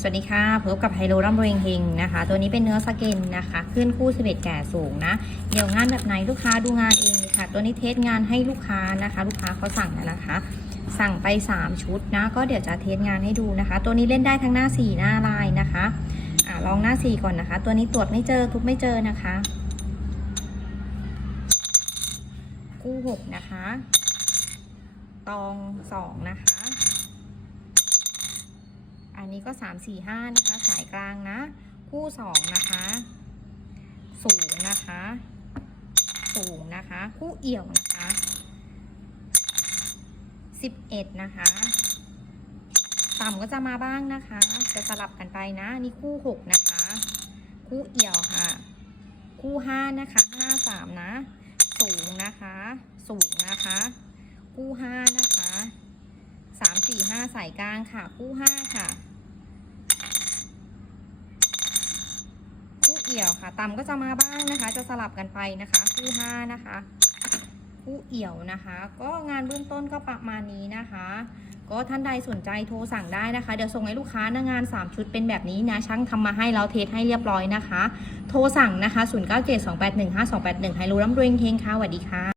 สวัสดีค่ะพบกับไฮโลรัมโบเฮงนะคะ ตัวนี้เป็นเนื้อสเกนนะคะ ขึ้นคู่ 11 แก่สูงนะ เดี๋ยวงานแบบไหนลูกค้าดูงานเองค่ะ ตัวนี้เทสงานให้ลูกค้านะคะ ลูกค้าเขาสั่งนะคะ สั่งไป 3 ชุดนะ ก็เดี๋ยวจะเทสงานให้ดูนะคะ ตัวนี้เล่นได้ทั้งหน้า 4 หน้าลายนะคะอ่าลองหน้า 4 ก่อนนะคะ ตัวนี้ตรวจไม่เจอทุบไม่เจอนะคะคู่6นะคะ ตอง 2 นะคะ นี้ก็3 4 5นะคะ สายกลางนะ คู่2นะคะ สูงนะคะ สูงนะคะ คู่เอี่ยวนะคะ11นะคะ ต่ำก็จะมาบ้างนะคะ จะสลับกันไปนะ นี่คู่6นะคะ คู่เอี่ยวค่ะ คู่5นะคะ5 3นะ สูงนะคะ สูงนะคะ คู่5นะคะสามสี่ห้าสายกลางค่ะ คู่ห้าค่ะ คู่ เอี่ยวค่ะ ต่ำก็จะมาบ้างนะคะ จะสลับกันไปนะคะ คู่ห้านะคะ คู่เอี่ยวนะคะ ก็งานเบื้องต้นก็ประมาณนี้นะคะ ก็ท่านใดสนใจโทรสั่งได้นะคะ เดี๋ยวส่งให้ลูกค้านะงาน 3 ชุดเป็นแบบนี้นะช่างทำมาให้เราเทสให้เรียบร้อยนะคะ โทรสั่งนะคะ 0972815281ให้รู้ร่ำรวยเฮงค่ะสวัสดีค่ะ